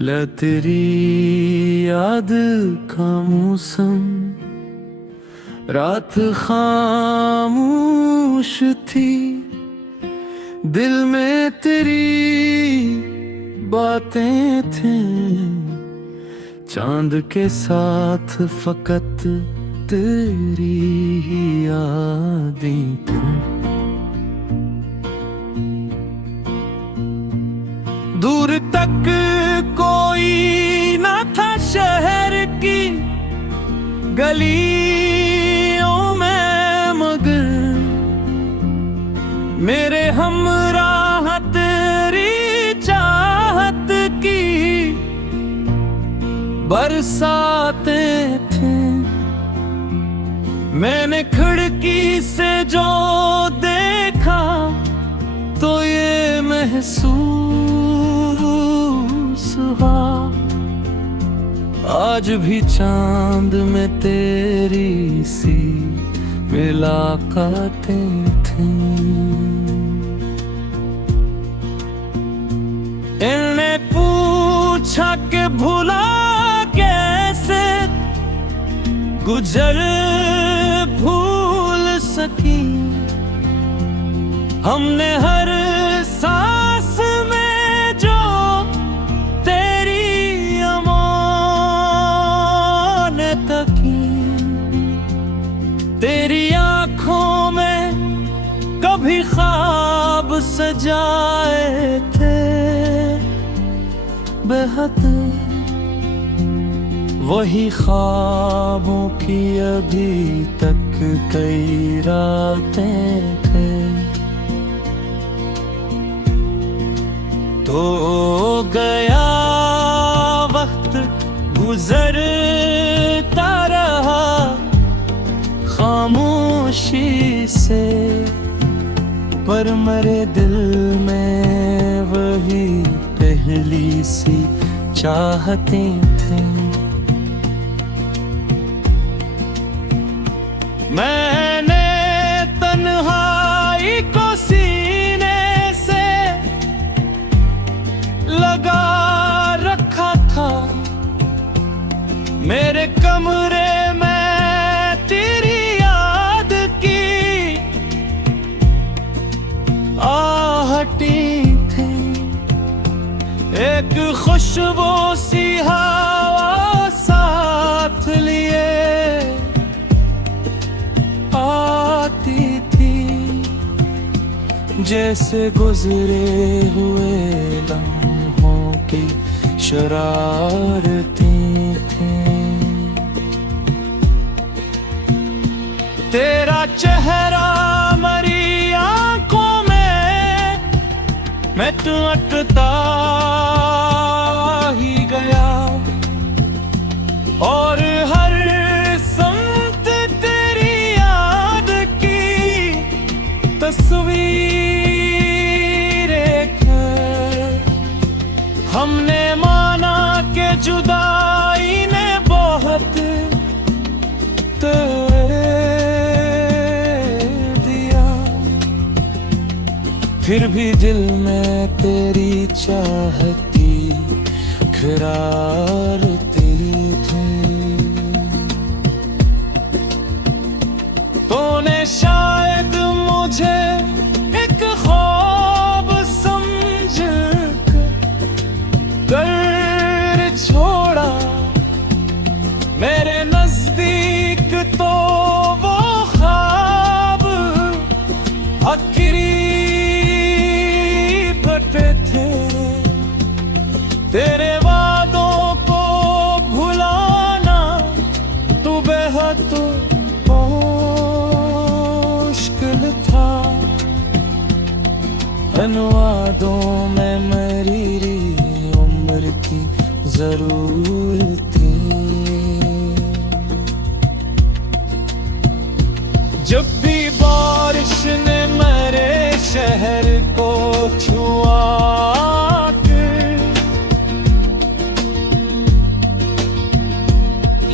ला तेरी याद का मौसम, रात खामोश थी, दिल में तेरी बातें थी, चांद के साथ फकत तेरी ही यादें थी। दूर तक कोई न था शहर की गलियों में, मगर मेरे हमराह तेरी चाहत की बरसातें थी। मैंने खिड़की से जो देखा तो ये महसूस हुआ, आज भी चांद में तेरी सी मुलाकातें थी। इन्होंने पूछा कि भुला कैसे, गुजर भूल सकी, हमने हर सांस में जो तेरी अमानत की, तेरी आंखों में कभी ख्वाब सजाए थे बेहद, वही ख्वाबों की अभी तक कई रातें थे। तो गया वक्त गुजरता रहा खामोशी से, पर मेरे दिल में वही पहली सी चाहतें थीं। मैंने तन्हाई को सीने से लगा रखा था, मेरे कमरे में तेरी याद की आहटी थी, एक खुशबू सी हवा साथ लिए आती थी, जैसे गुजरे हुए लम्हों की शरारतें थीं। तेरा चेहरा मरी आंखों में, मैं तो अटता ही गया, और हर समत तेरी याद की तस्वीरें हैं। हमने माना कि जुदाई ने बहुत दिया, फिर भी दिल में तेरी चाहती खरारती थी। तूने शायद मुझे एक ख्वाब समझ कर छोड़ा, मेरे नजदीक तो वो ख्वाब आखिरी फटे थे। तेरे वादों को भुलाना तू बेहद मुश्किल था, इन वादों में मेरी उम्र की जरूरत थी। जब भी बारिश ने मेरे शहर को छुआ,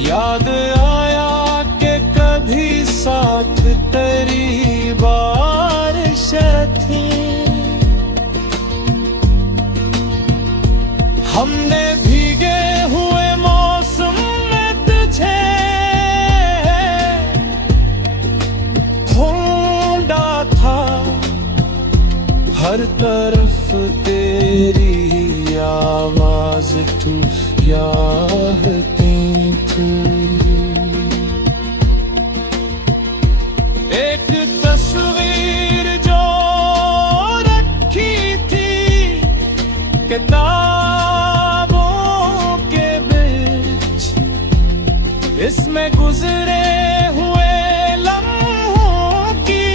याद आया कि कभी साथ तेरी बात हर तरफ तेरी आवाज तू याहती तू। एक तस्वीर जो रखी थी किताबों के बीच, इसमें गुजरे हुए लम्हों की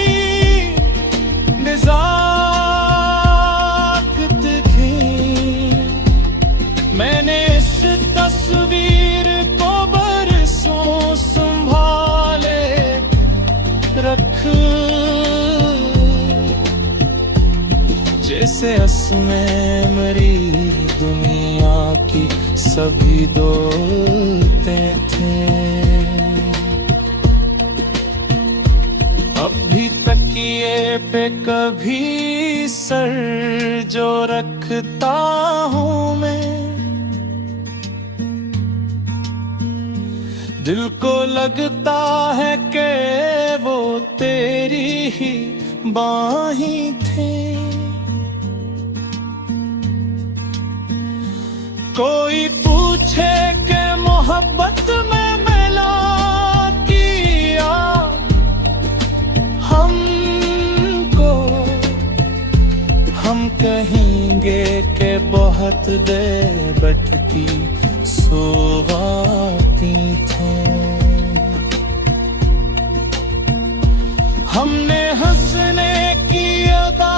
निज़ाकत थी। मैंने इस तस्वीर को बरसों संभाले रख, जैसे असमें मेरी दुनिया की सभी दोस्तें थे। अब भी तकिए पे कभी सर जो रखता हूँ मैं, दिल को लगता है कि वो तेरी ही बाहीं थे। कोई पूछे कि मोहब्बत में मिला किया हमको, हम कहेंगे कि बहुत देर बैठकी सोवाती थे। हमने हंसने की अदा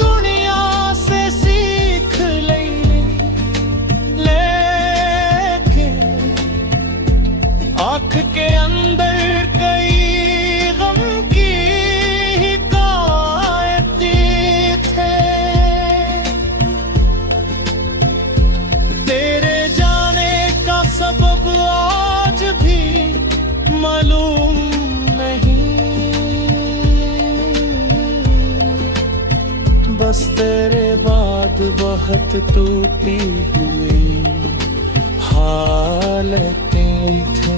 दुनिया से सीख ली, लेकिन आँख के अंदर कई गम की हिकायतें थे। तेरे जाने का सबब आज भी मालूम नहीं, बस तेरे बाद बहुत टूटी हुई हालतें थी।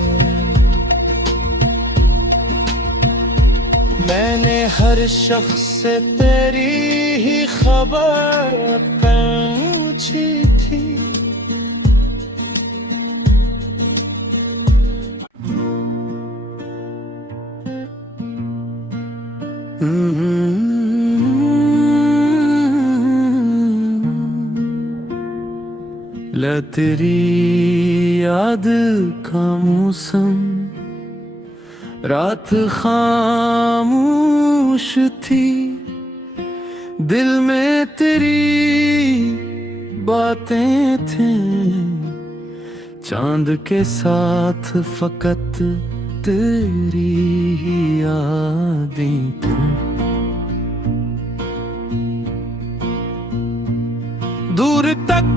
मैंने हर शख्स से तेरी ही खबर पूछी थी। ला तेरी याद का मौसम, रात खामोश थी, दिल में तेरी बातें थीं, चांद के साथ फकत तेरी ही यादें थीं। दूर तक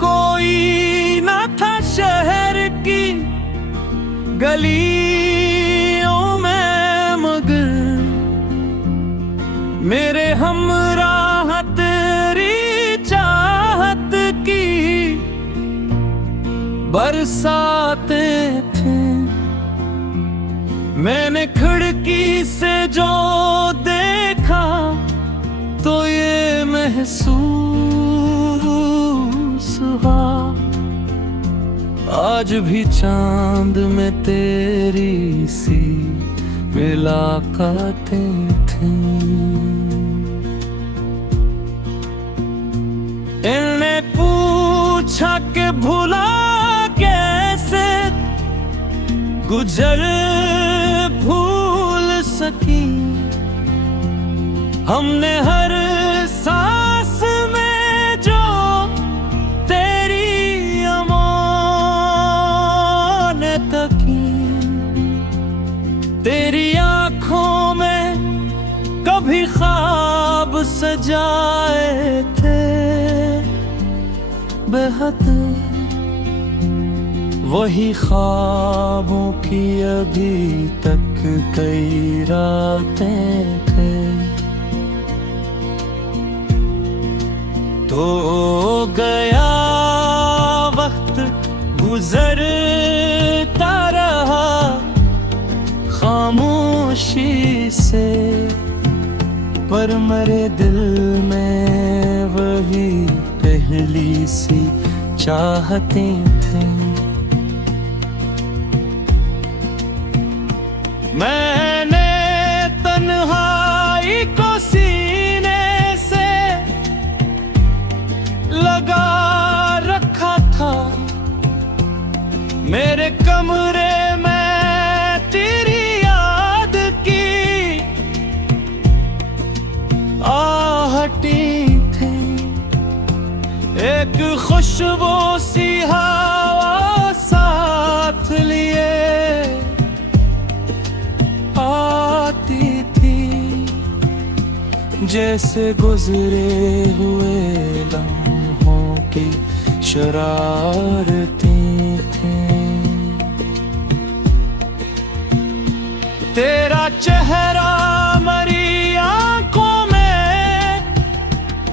कोई ना था शहर की गलियों में, मगर मेरे हमराह तेरी चाहत की बरसातें थीं। मैंने खिड़की से जो देखा तो ये महसूस हुआ, आज भी चांद में तेरी सी मुलाकातें थीं। इन्हें पूछा कि भुला कैसे गुजर भूल सकी, हमने हर सांस में जो तेरी अमानत की, तेरी आँखों में कभी ख्वाब सजाए थे बेहद, वही ख्वाबों की अभी तक कई रातें थे। तो गया वक्त गुजरता रहा खामोशी से, पर मेरे दिल में वही पहली सी चाहतें थीं। मैंने तन्हाई को सीने से लगा रखा था। मेरे कमरे में तेरी याद की आहटें थी। एक खुशबू सी हवा साथ लिए आती थी, जैसे गुजरे हुए लम्हों की शरारतें थी। तेरा चेहरा मरी आंखों में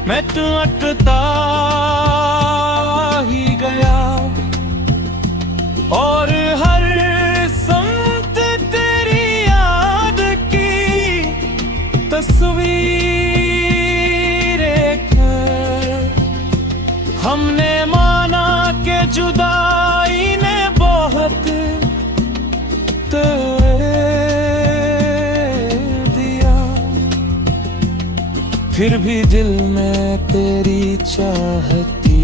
मैं तो अटता ही गया, और हर समत तेरी याद की तस्वीरें हमने माना कि जुदाई ने बहुत दिया, फिर भी दिल में तेरी चाहती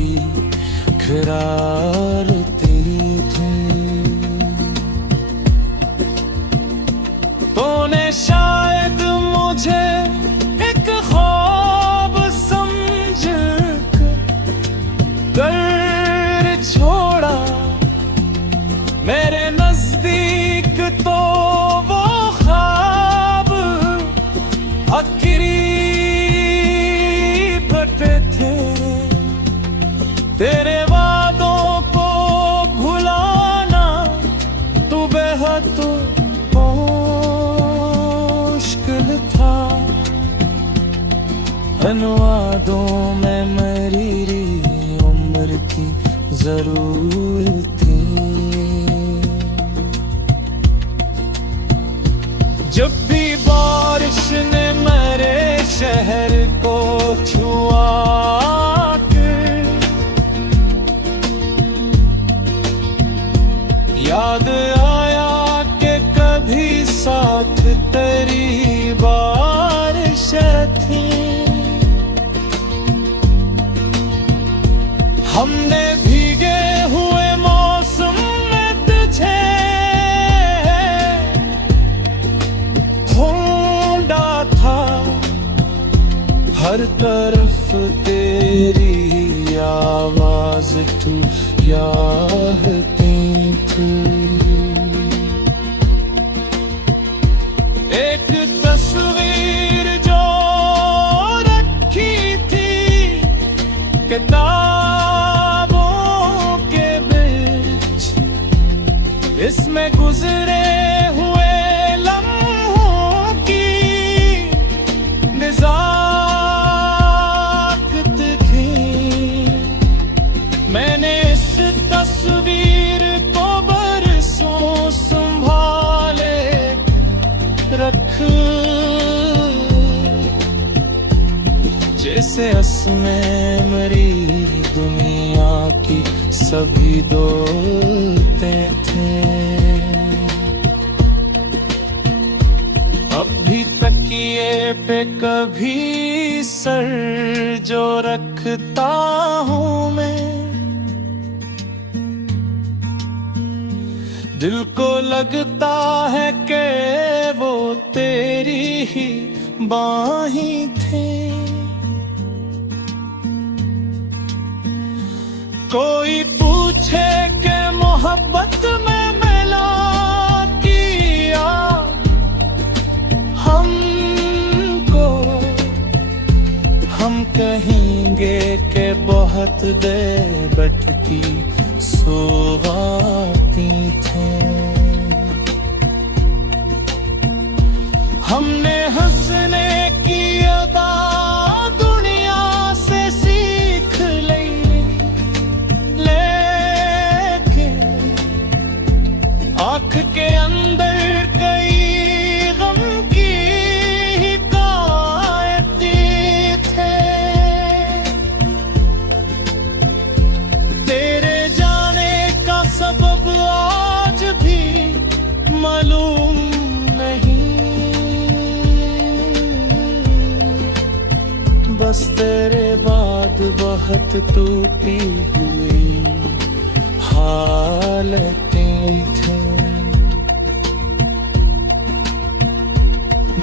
खरारती थी। तूने शायद मुझे एक ख्वाब समझ कर छोड़ा, मेरे नजदीक तो वो ख्वाब आखिरी बटे थे। तेरे वादों को भुलाना तू बेहद मुश्किल था। इन वादों में मेरी उम्र की जरूरत थी। जब भी बारिश ने मेरे शहर को छुआ के, याद आया कि कभी साथ तेरी बारिश थी। हमने भीगे हुए मौसम में तुझे ढूंढा था, हर तरफ तेरी आवाज तू यादती थी। एक तस्वीर जो रखी थी किताबों के बीच, इसमें गुजरे हुए लम्हों की निज़ाकत थी। मैंने इस तस्वीर को बरसों संभाले रख, जैसे असमें मेरी दुनिया की सभी दोस्तें थे। अब भी तकिए पे कभी सर जो रखता हूँ मैं, दिल को लगता है कि वो तेरी ही बाहीं थे। कोई पूछे कि मोहब्बत में मिला किया हमको, हम कहेंगे कि बहुत देर बटकी सोगाती थे। हमने हंसने की अदा दुनिया से सीख ली, लेकिन आँख के अंदर कई गम की हिकायतें तेरे बाद बहुत टूटी हुई हालतें थी।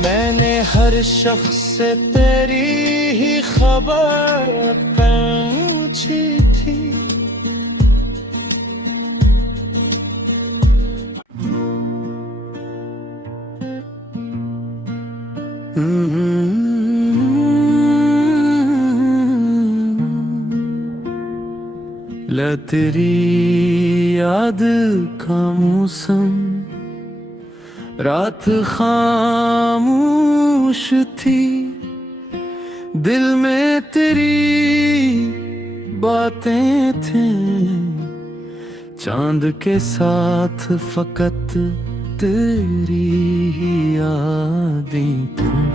मैंने हर शख्स से तेरी ही खबर पूछी थी। ला तेरी याद का मौसम रात खामोश थी, दिल में तेरी बातें थीं, चांद के साथ फकत तेरी ही यादें थीं।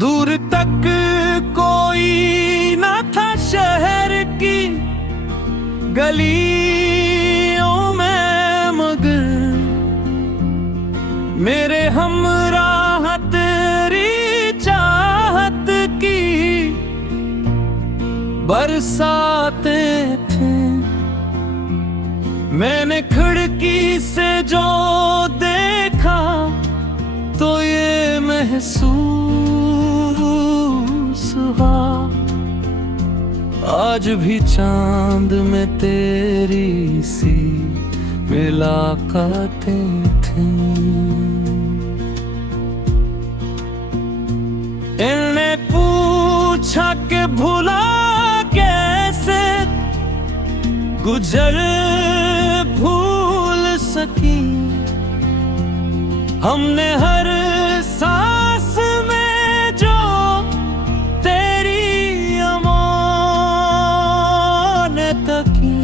दूर तक कोई ना था शहर की गलियों में, मगर मेरे हमराह तेरी चाहत की बरसातें थीं। मैंने खिड़की से जो देखा तो ये महसूस हुआ, आज भी चांद में तेरी सी मुलाकातें थीं। इन्हें पूछा कि भुला कैसे गुजर भूल सकी, हमने हर सांस में जो तेरी अमानत की,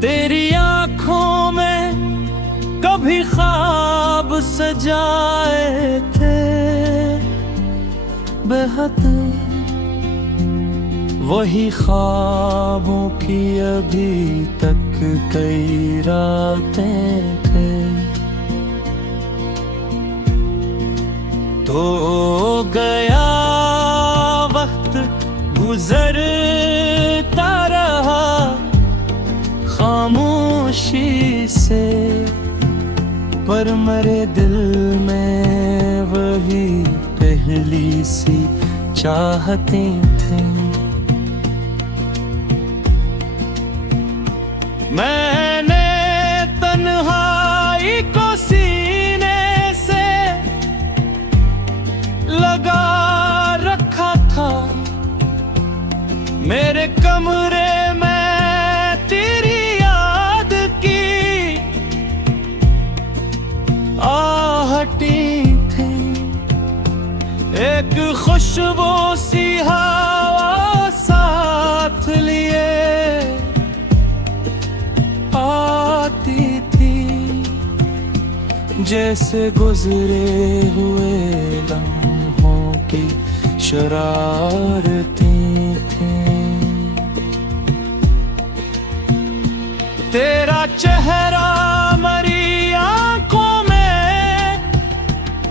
तेरी आंखों में कभी ख्वाब सजाए थे बेहद, वही ख्वाबों की अभी तक कई रातें थे। तो गया वक्त गुजरता रहा खामोशी से, पर मेरे दिल में वही पहली सी चाहतें थीं। मैंने तन्हाई को सीने से लगा रखा था, मेरे कमरे में तेरी याद की आहटी थी, एक खुशबू सी हवा साथ लिए आती थी, जैसे गुजरे हुए लम्हों की शरारतें थीं। तेरा चेहरा मरी आंखों में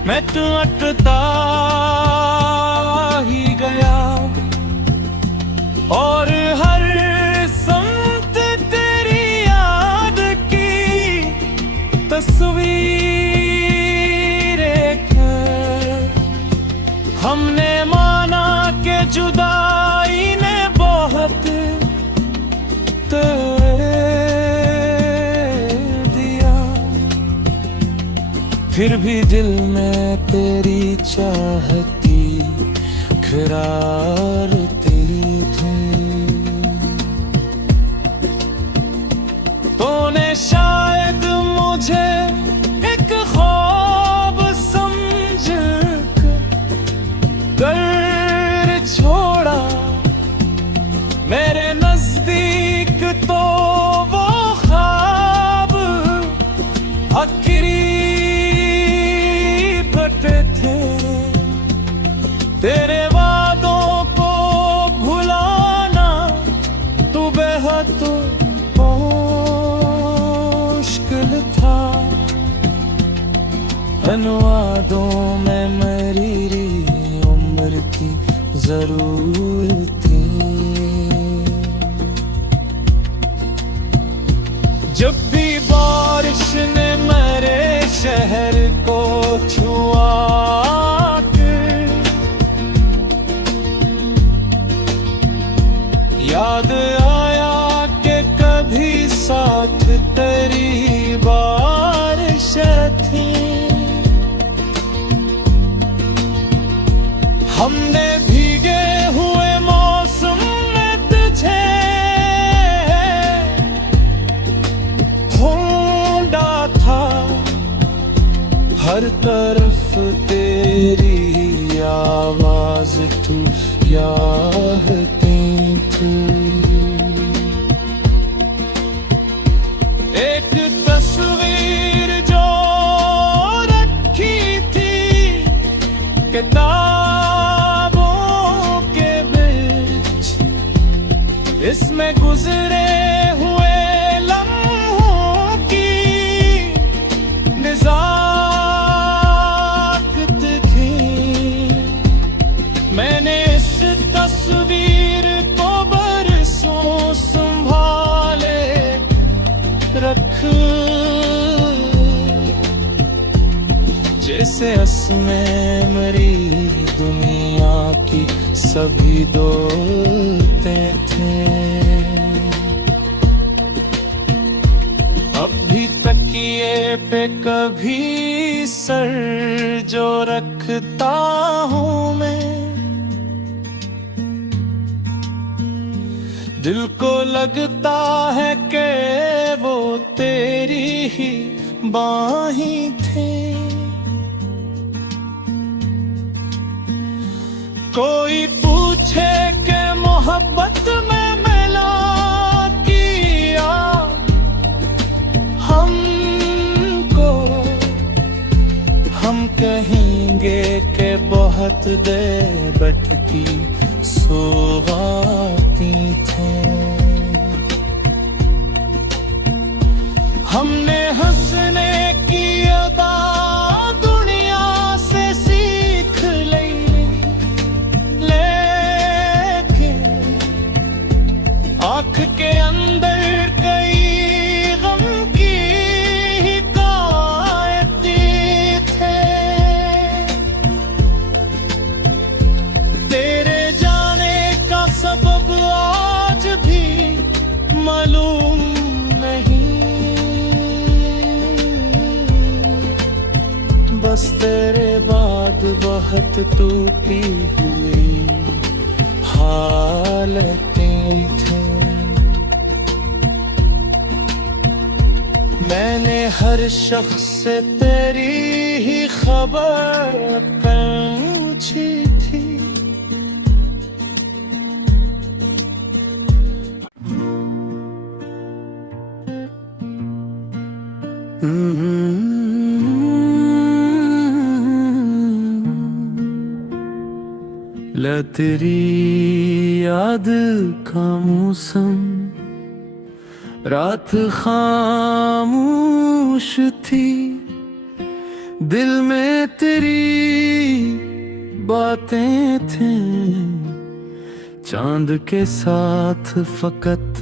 मैं तो अटता ही गया, और हर समत तेरी याद की तस्वीर हमने माना कि जुदाई ने बहुत दिया, फिर भी दिल में तेरी चाहती घरारती थी। तूने शायद मुझे एक ख्वाब समझ कर छोड़ा, मेरे नजदीक तो वो ख्वाब आखिरी फटे थे। तेरे वादों को भुलाना तू बेहद मुश्किल था, इन वादों में मेरी उम्र की जरूरत थी। जब भी बारिश ने मेरे शहर को छुआ के, याद आया कि कभी साथ तेरी बारिश थी। हमने भीगे हुए मौसम में तुझे ढूंढा था, हर तरफ तेरी आवाज तू याद थी। एक तस्वीर जो रखी थी किताबों के बीच, इसमें गुजरे हुए लम्हों की निज़ाकत थी। मैंने इस तस्वीर को बरसों संभाले रख, जैसे असमें मेरी दुनिया की सभी दोस्तें थे। अभी तकिए पे कभी सर जो रखता हूँ मैं, दिल को लगता है कि वो तेरी ही बाहीं थे। कोई पूछे कि मोहब्बत में मिला किया हमको, हम कहेंगे कि बहुत देर भटकी सौगाती थे। हमने हंसने की अदा दुनिया से सीख ली, लेकिन आँख के अंदर कई गम की हिकायतें थे। तेरे जाने का सबब आज भी मालूम नहीं, बस तेरे बाद बहुत टूटी हुई हालतें थी। मैंने हर शख्स से तेरी ही खबर पूछी थी। ला तेरी याद का मौसम, रात खामोश थी, दिल में तेरी बातें थीं, चांद के साथ फकत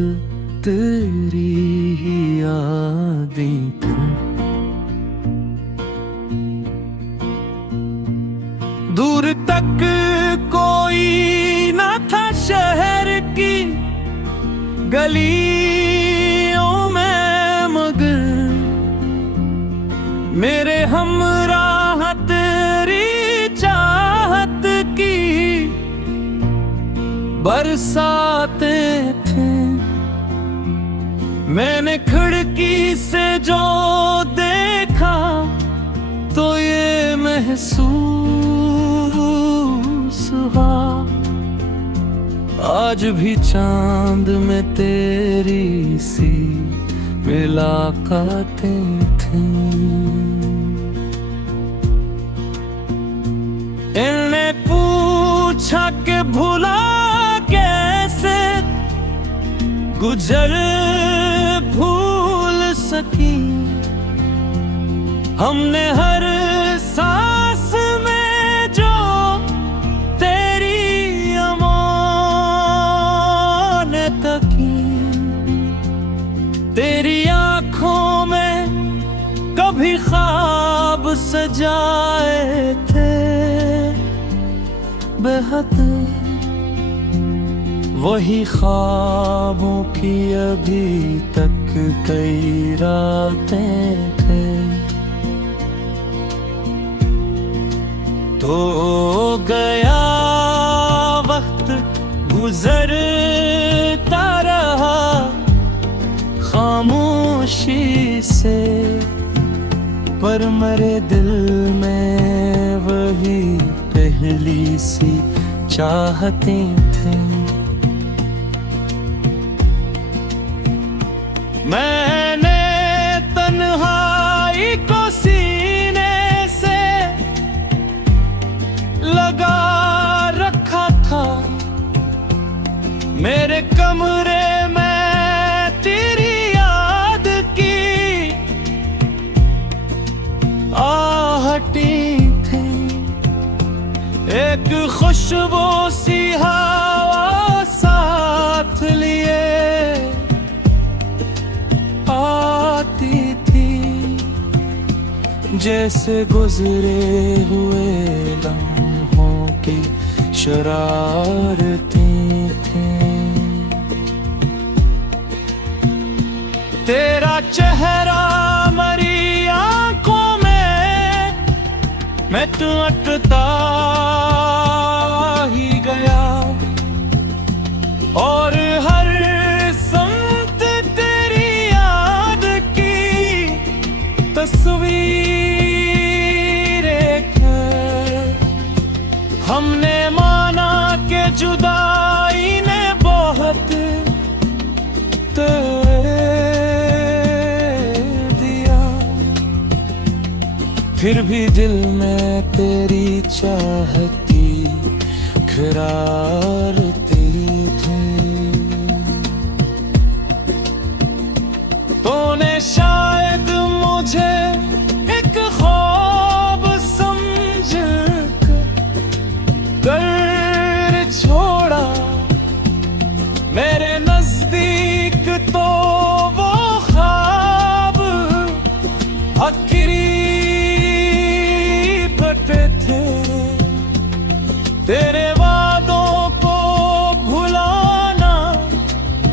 तेरी ही यादें थीं। दूर तक कोई न था शहर की गलियों में, मगर मेरे हमराह तेरी चाहत की बरसातें थे। मैंने खिड़की से जो देखा तो ये महसूस हुआ, आज भी चांद में तेरी सी मुलाकातें थीं। इन्हें पूछा कि भुला कैसे गुजर भूल सकी, हमने हर तेरी आंखों में कभी ख्वाब सजाए थे बेहद, वही ख्वाबों की अभी तक कई रातें थे। तो गया वक्त गुजरता रहा खामोशी से, पर मेरे दिल में वही पहली सी चाहतें थी। मैंने तन्हाई को सीने से लगा रखा था, मेरे कमरे में तेरी याद की आहटी थी। एक खुशबू सी हवा साथ लिए आती थी, जैसे गुजरे हुए लम्हों की शरारतें थी। तेरा चेहरा मरी आंखों में मैं तो अटता ही गया, और हर समत तेरी याद की तस्वीर हमने माना कि जुदाई ने बहुत दिया, फिर भी दिल में तेरी चाहती खरारती थी। तूने शायद मुझे एक ख्वाब समझ कर छोड़ा, मेरे नजदीक तो वो ख्वाब आखिरी फटे थे। तेरे वादों को भुलाना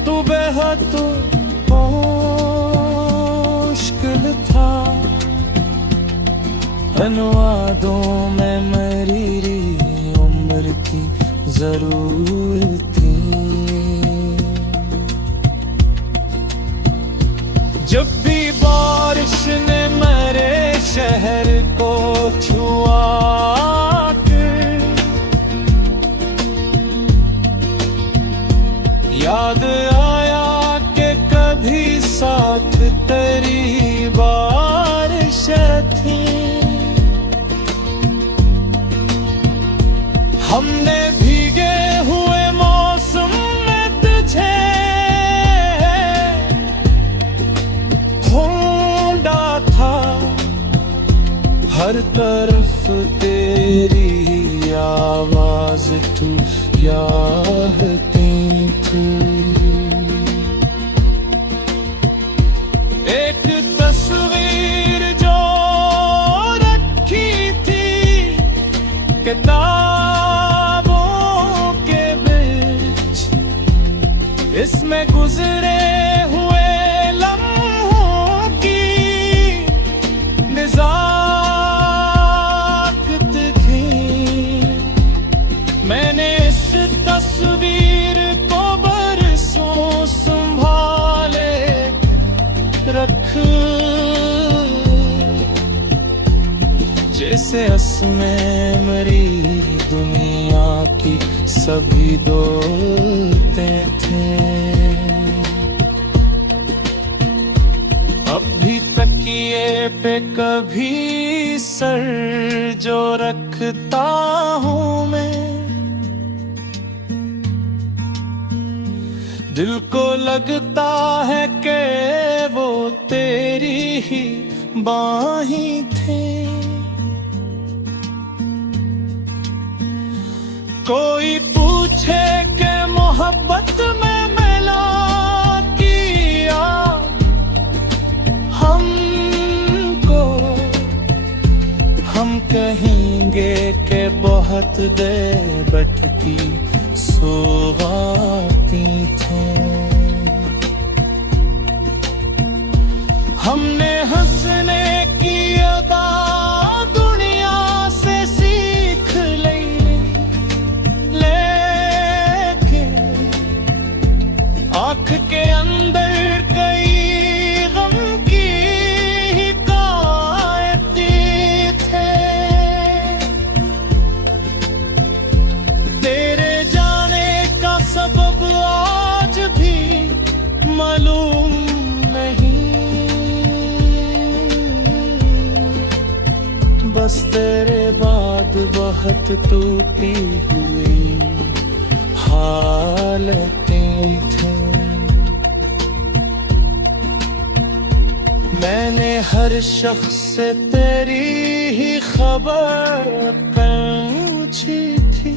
तू बेहद मुश्किल था, इन वादों में मेरी उम्र की जरूरत थी। जब भी बारिश ने मेरे शहर को छुआ के, याद आया कि कभी साथ तेरी बारिश थी। हमने भीगे हुए मौसम में तुझे ढूंढा था, हर तरफ तेरी आवाज तू यादती थी। एक तस्वीर जो रखी थी किताबों के बीच, इसमें गुजरे हुए लम्हों की निज़ाकत थी। मैंने इस तस्वीर को बरसों संभाले रख, जैसे असमें मेरी दुनिया की सभी दोस्तें थे। अब भी तकिए पे कभी सर जो रखता हूँ मैं, दिल को लगता है कि वो तेरी ही बाहें थे। कोई पूछे कि मोहब्बत में मिला किया चाहत दे बटकी सोगाती थे। हमने हंसने की अदा दुनिया से सीख ली, लेकिन आँख के अंदर कई गम की हिकायती थे। तेरे जाने का सबब आज भी मालूम नहीं, बस तेरे बाद बहुत टूटी हुई हालतें थी। मैंने हर शख्स से तेरी ही खबर पूछी थी।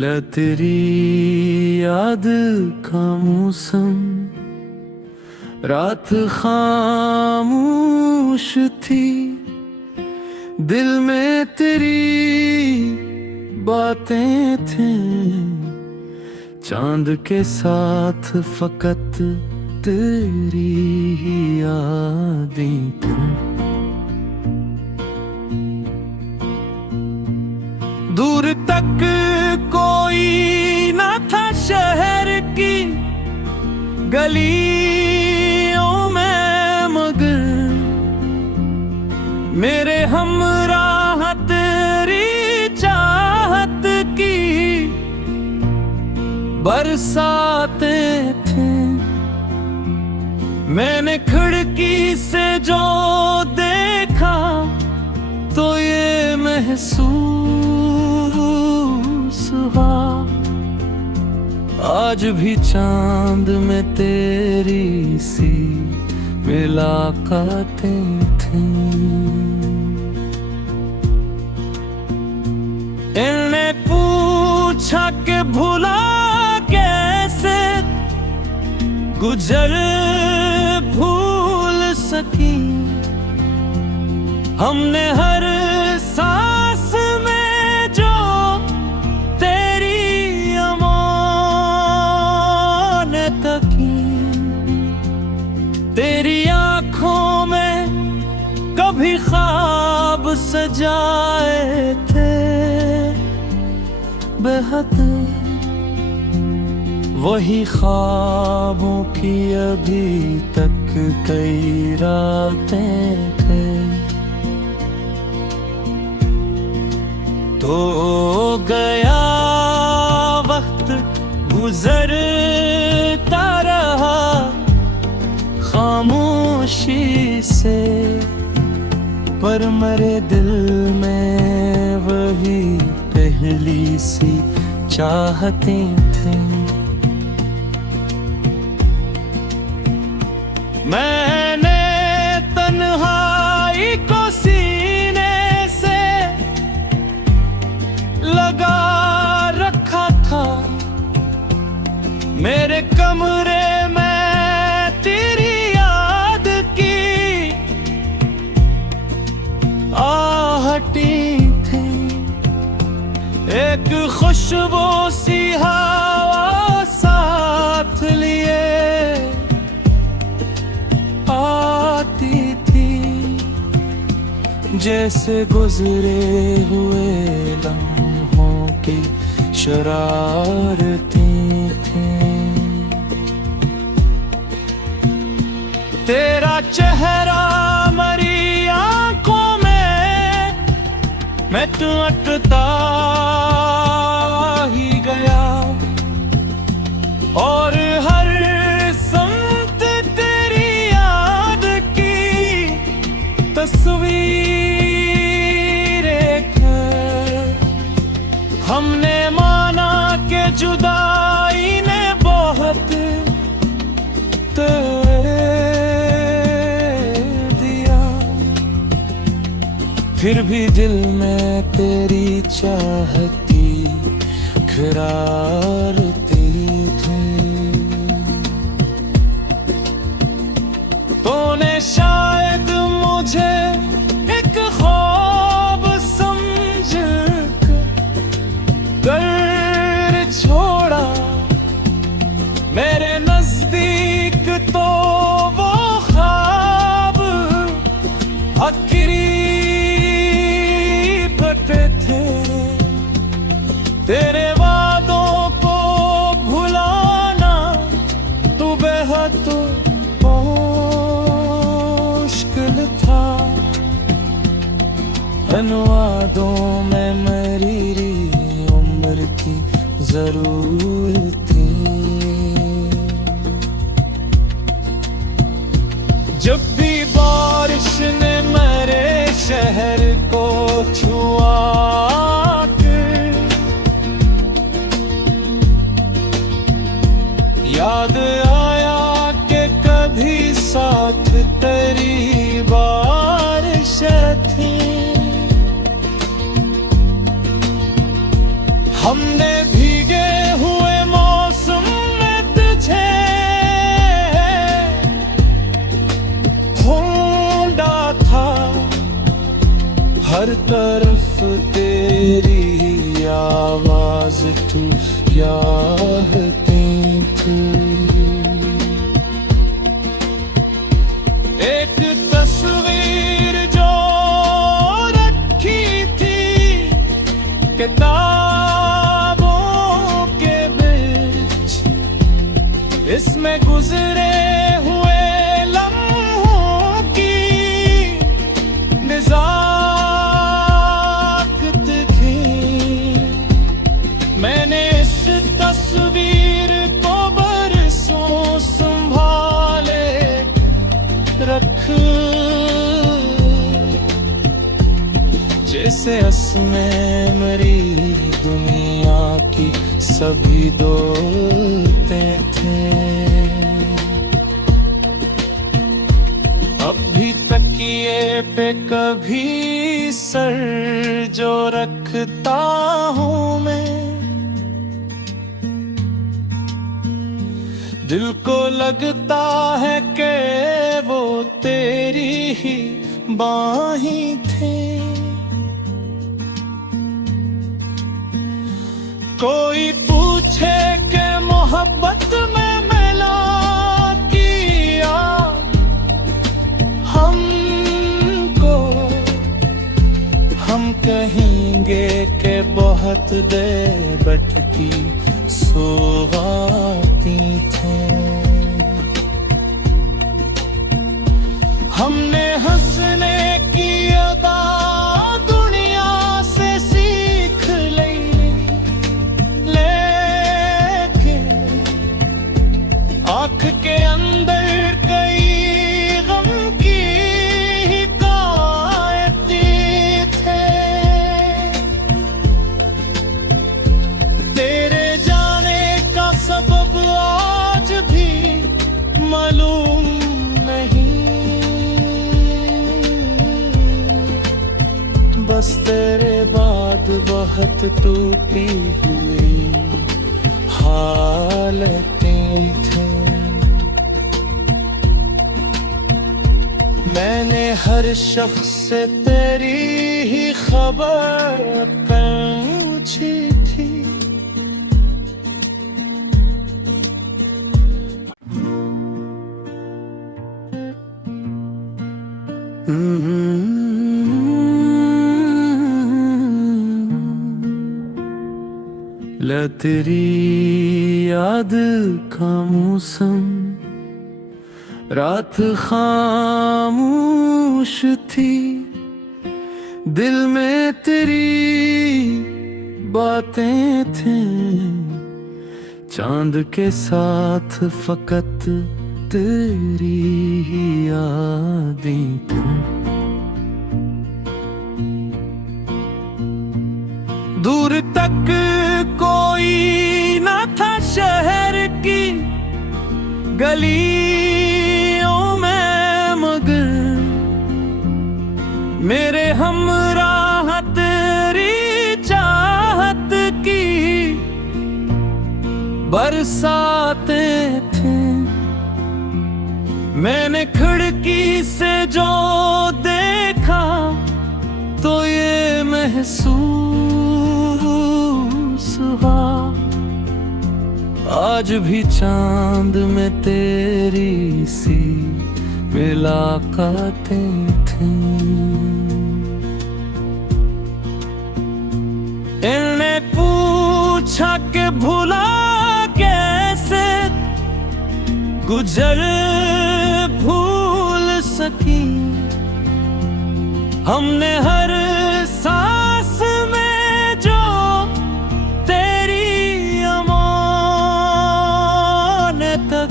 ला तेरी याद का मौसम रात खामोश थी, दिल में तेरी बातें थी, चांद के साथ फकत तेरी ही यादें थी। दूर तक कोई न था शहर की गलियों में, मगर मेरे हमराह तेरी चाहत की बरसातें थी। मैंने खिड़की से जो देखा तो ये महसूस हुआ, आज भी चांद में तेरी सी मुलाकातें थीं। इन्होंने पूछा कि भुला कैसे गुजर भूल सकी, हमने हर सांस में जो तेरी अमानत की, तेरी आँखों में कभी ख्वाब सजाए थे बेहद, वही ख्वाबों की अभी तक कई रातें थे। तो गया वक्त गुजरता रहा खामोशी से, पर मेरे दिल में वही पहली सी चाहतें थीं। मैंने तन्हाई को सीने से लगा रखा था, मेरे कमरे में तेरी याद की आहटी थी, एक खुशबू सी हवा साथ लिए आती थी, जैसे गुजरे हुए लम्हों की शरारतें थीं। तेरा चेहरा मरी आंखों में मैं तो अटता ही गया, और हर समत तेरी याद की तस्वीर हमने माना कि जुदाई ने बहुत दिया, फिर भी दिल में तेरी चाहती शरारती थी। तूने शायद मुझे एक ख्वाब समझ कर छोड़ा, मेरे नजदीक तो वो ख्वाब अकरीब पे थे। तेरे वादों को भुलाना तू बेहद मुश्किल था। इन वादों में मेरी उम्र की जरूरत थी। जब भी बारिश ने मेरे शहर को छुआ याद आया कि कभी साथ तेरी बारिश थी। हमने भीगे हुए मौसम में तुझे ढूंढा था, हर तरफ तेरी आवाज तू यादती थी। एक तस्वीर जो रखी थी किताबों के बीच, इसमें गुजरे हुए लम्हों की निज़ाकत थी। मैंने इस तस्वीर को बरसों संभाले रख, जैसे असमें मेरी दुनिया की सभी दोस्तें थे। अब भी तकिए पे कभी सर जो रखता हूँ मैं, दिल को लगता है कि वो तेरी ही बाहीं थे। कोई पूछे कि मोहब्बत में मिला किया हमको, हम कहेंगे कि बहुत देर भटकी सौगाती थे। हमने हंसने की अदा दुनिया से सीख ली, लेकिन आँख के अंदर कई गम की हिकायतें थे। तेरे जाने का सबब आज भी मालूम नहीं, बस तेरे बाद बहुत टूटी हुई हालतें थी। मैंने हर शख्स से तेरी ही खबर पूछी थी। ला तेरी याद का मौसम, रात खामोश थी, दिल में तेरी बातें थीं, चांद के साथ फकत तेरी ही यादें थीं। दूर तक कोई न था शहर की गलियों में, मगर मेरे हमराह तेरी चाहत की खिड़की से जो देखा तो ये महसूस हुआ, आज भी चांद में तेरी सी मुलाकातें थीं। इन्हें पूछा कि भुला कैसे गुजर भूल सकी, हमने हर सांस में जो तेरी अमानत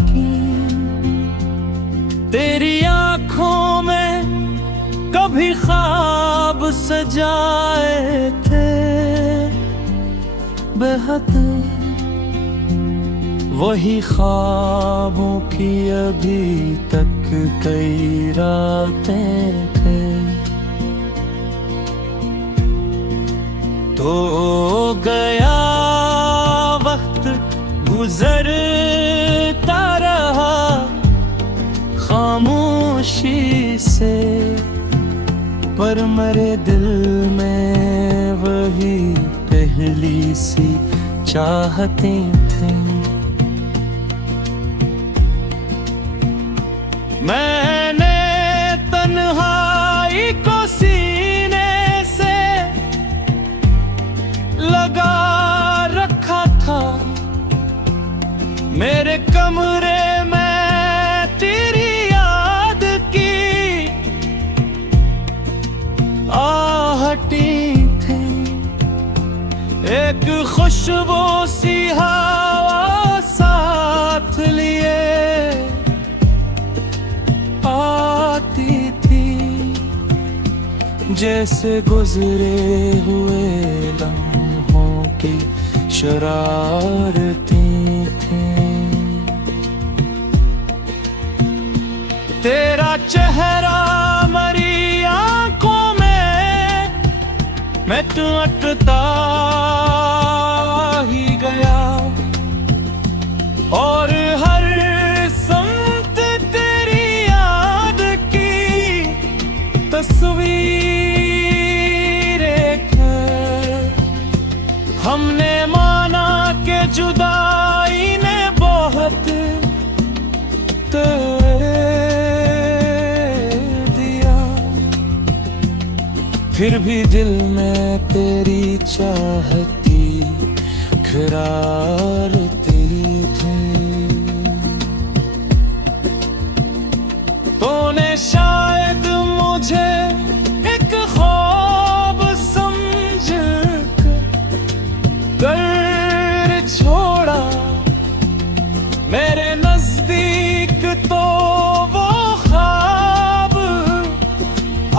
की, तेरी आंखों में कभी ख्वाब सजाए थे बेहद, वही ख्वाबों की अभी तक कई रातें थे। तो गया वक्त गुजरता रहा खामोशी से, पर मेरे दिल में वही पहली सी चाहतें थीं। मैंने तन्हाई को सीने से लगा रखा था, मेरे कमरे में तेरी याद की आहटी थी, एक खुशबू सी हवा साथ लिए आती थी, जैसे गुजरे हुए लम्हों की शरारतें थीं। तेरा चेहरा मरी आंखों में मैं तो अटता ही गया, और हर संत तेरी याद की तस्वीर है। हमने माना कि जुदाई ने बहुत दिया, फिर भी दिल में तेरी चाहती खरारती थी। तूने शायद मुझे एक ख्वाब समझ कर छोड़ा, मेरे नजदीक तो वो ख्वाब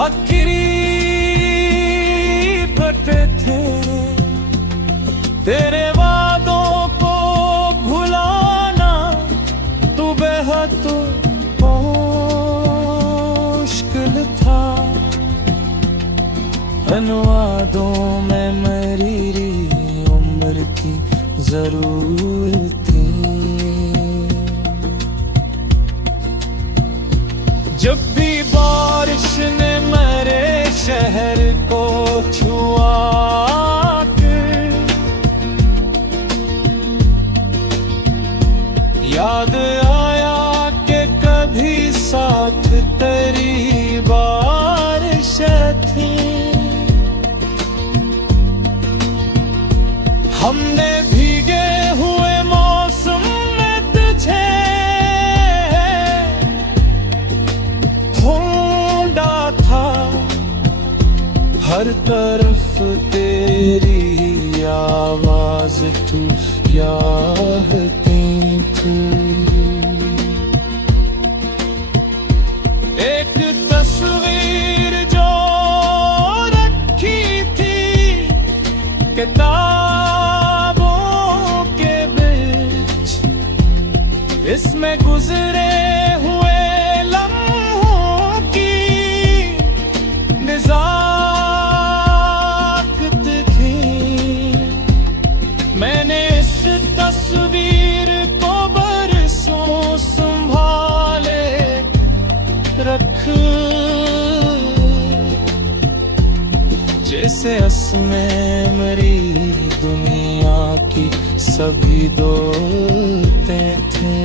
आखिरी थे। तेरे वादों को भुलाना तू बेहद मुश्किल था, इन वादों में मेरी उम्र की जरूरत थी। जब भी बारिश ने मेरे शहर को छुआ के, याद आया कि कभी साथ तेरी बारिश थी। हमने भीगे हुए मौसम में तुझे ढूंढा था, हर तरफ तेरी आवाज तू यादती थी। एक तस्वीर जो रखी थी किताबों के बीच, इसमें गुजरे हुए लम्हों की निज़ाकत थी। मैंने इस तस्वीर को बरसों संभाले रख, जैसे असमें मेरी दुनिया की सभी दोस्तें थे।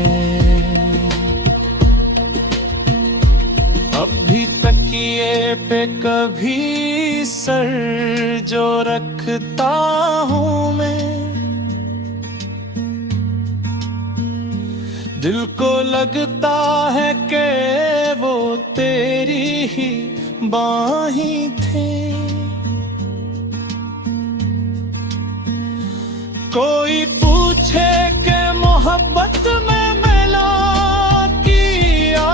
अभी तकिए पे कभी सर जो रखता हूँ मैं, दिल को लगता है कि वो तेरी ही बाहीं थे। कोई पूछे कि मोहब्बत में मिला किया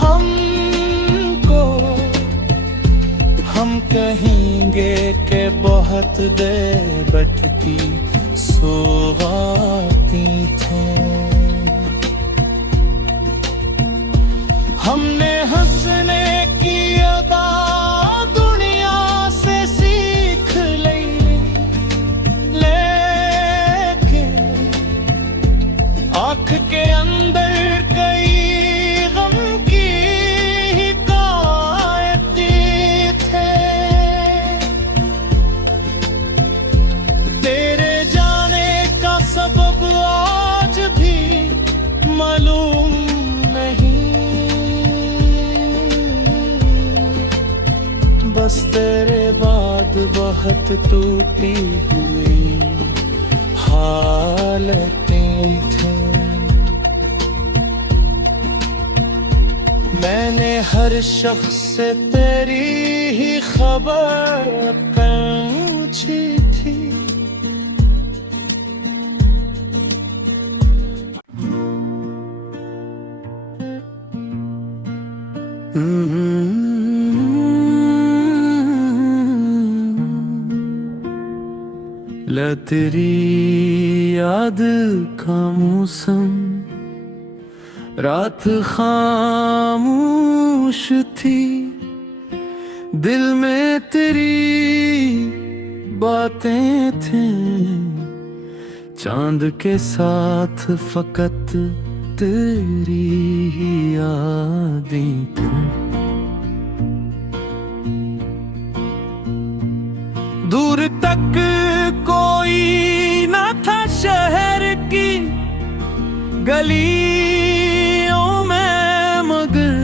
हमको, हम कहेंगे कि बहुत देर भटकी सोगाती थे। हमने हंसने की अदा दुनिया से सीख ली, लेकिन आँख के अंदर कई गम की हिकायतें थे। तेरे जाने का सबब आज भी मालूम नहीं, बस तेरे बाद बहुत टूटी हुई हालतें थी। मैंने हर शख्स से तेरी ही खबर पूछी थी। ला तेरी याद का मौसम, रात खामोश थी, दिल में तेरी बातें थीं, चांद के साथ फकत तेरी ही यादें थीं। दूर तक कोई न था शहर की गलियों में, मगर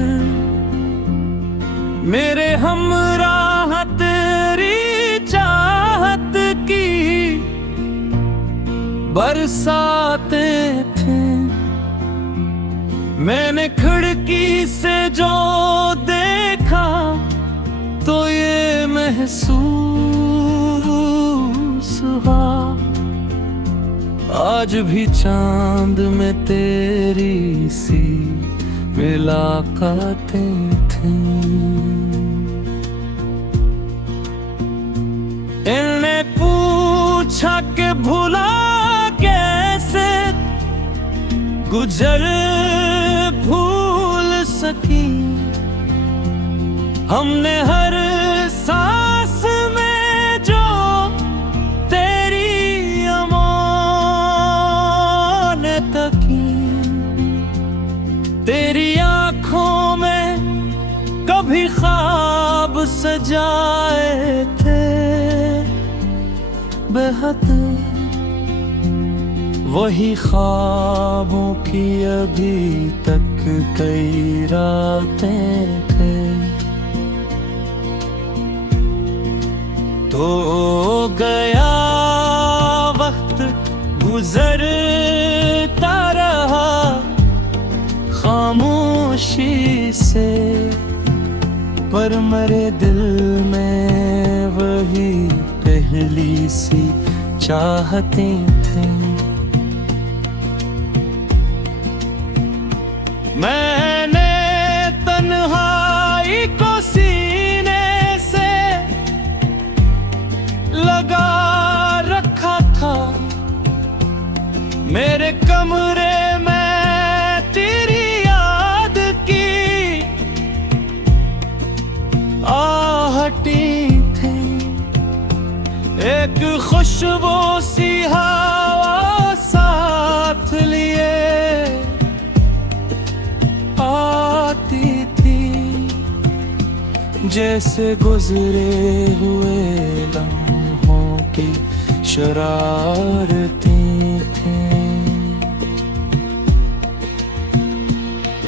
मेरे हमराह तेरी चाहत की बरसातें थे। मैंने खिड़की से जो देखा तो ये महसूस हुआ, आज भी चांद में तेरी सी मुलाकातें थीं। इन्हें पूछा कि भुला कैसे गुजर भूल सकी, हमने हर सांस में जो तेरी अमानत की, तेरी आँखों में कभी ख्वाब सजाए थे बेहद, वही ख्वाबों की अभी तक कई रातें थे। तो गया वक्त गुजरता रहा खामोशी से, पर मेरे दिल में वही पहली सी चाहतें थीं। मैंने तन्हाई को सीने से लगा रखा था, मेरे कमरे में तेरी याद की आहटें थी, एक खुशबू सी हवा साथ लिए जैसे गुजरे हुए लम्हों की शरारतें थी।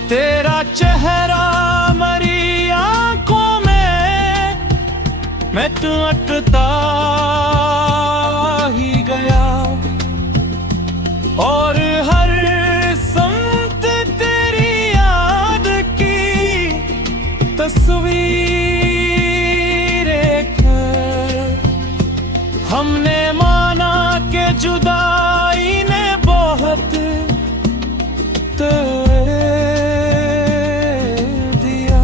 तेरा चेहरा मरी आंखों में मैं तो अटता ही गया, और हर समत तेरी याद की तस्वीर हमने माना कि जुदाई ने बहुत दिया,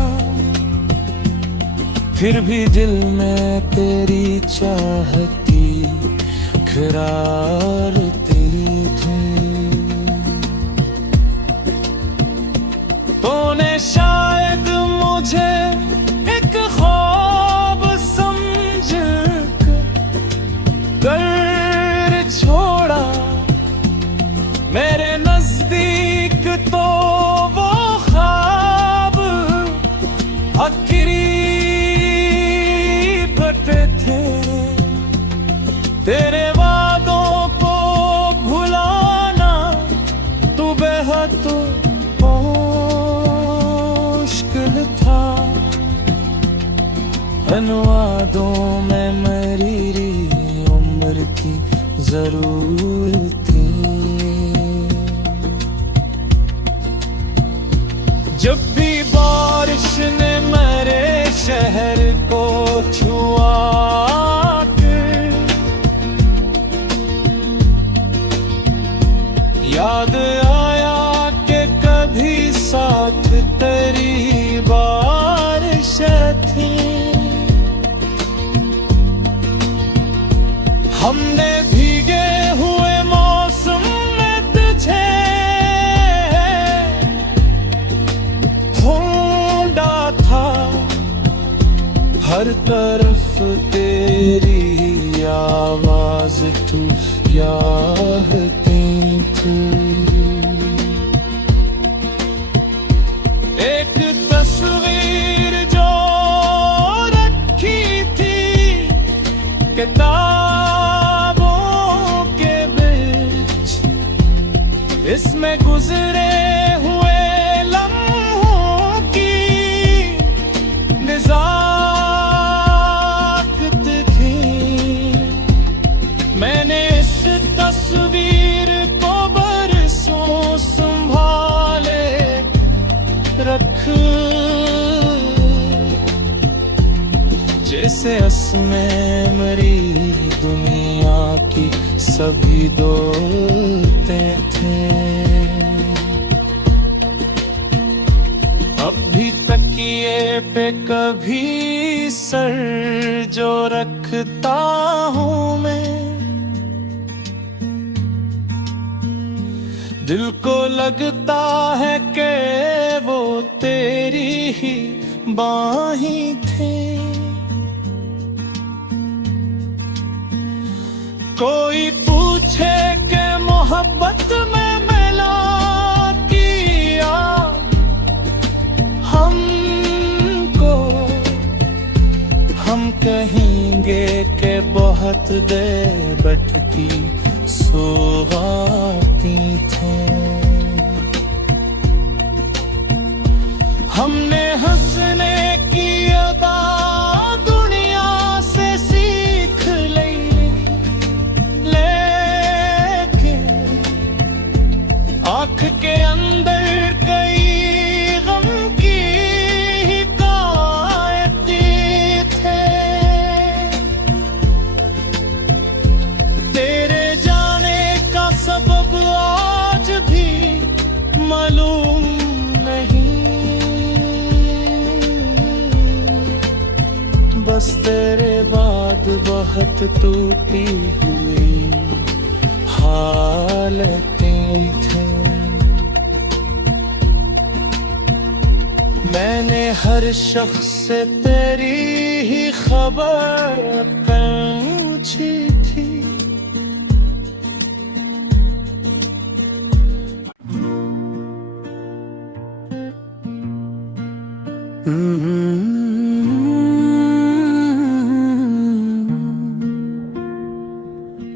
फिर भी दिल में तेरी चाहती खरारती थी। तूने शायद मुझे एक ख्वाब समझ कर छोड़ा, मेरे नजदीक तो वो ख्वाब आखिरी फटे थे। तेरे वादों को भुलाना तू बेहद मुश्किल था, इन वादों में मेरी उम्र की जरूरत थी। जब भी बारिश ने मेरे शहर को छुआ के, याद आया कि कभी साथ तेरी बारिश थी। हमने भीगे हुए मौसम में तुझे ढूंढा था, हर तरफ तेरी आवाज तू यादती थी। एक तस्वीर जो रखी थी किताबों के बीच, इसमें गुजरे हुए लम्हों की निज़ाकत थी। मैंने इस तस्वीर को बरसों संभाले रख, जैसे असमें मेरी दुनिया की सभी दोस्तें थे। अब भी तकिए पे कभी सर जो रखता हूँ मैं, दिल को लगता है कि वो तेरी ही बाहीं थे। कोई पूछे कि मोहब्बत में मिला किया हमको, हम कहेंगे कि बहुत देर भटकी सौगाती थे। हमने हंसने की अदा दुनिया से सीख ली, लेकिन आँख के अंदर कई गम की हिकायती थे। तेरे जाने का सबब आज भी मालूम नहीं, बस तेरे बाद बहुत टूटी हुई हालतें थी। मैंने हर शख्स से तेरी ही खबर पूछी थी।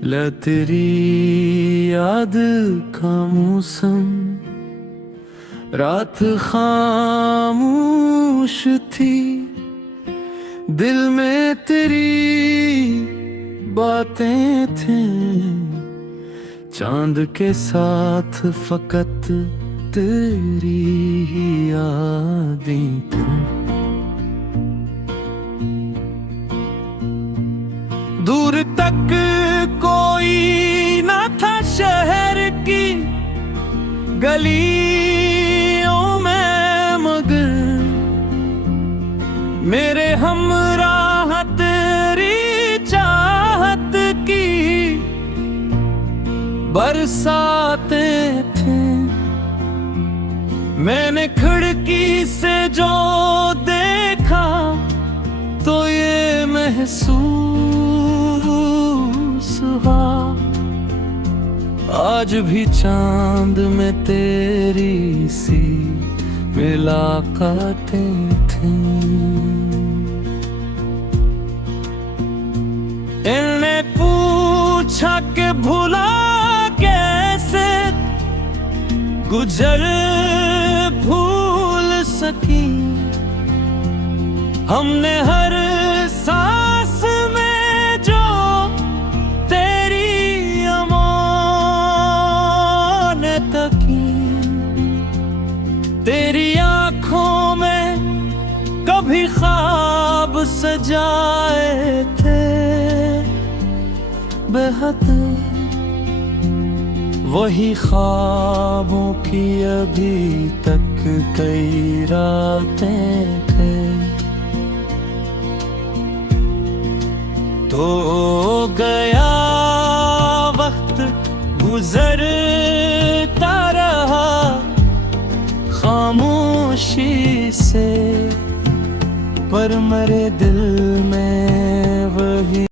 ल तेरी याद का मौसम, रात खामोश थी, दिल में तेरी बातें थी, चांद के साथ फकत तेरी ही यादें थी। दूर तक कोई न था शहर की गलियों में, मगर मेरे हमराह तेरी चाहत की बरसातें थे। मैंने खिड़की से जो देखा तो ये महसूस हुआ, आज भी चांद में तेरी सी मुलाकातें थीं। इन्होंने पूछा कि भुला कैसे गुजर भूल सकी, हमने हर सांस में जो तेरी अमानत की, तेरी आंखों में कभी ख्वाब सजाए थे बेहद, वही ख्वाबों की अभी तक कई रातें थे। तो गया वक्त गुजरता रहा खामोशी से, पर मेरे दिल में वही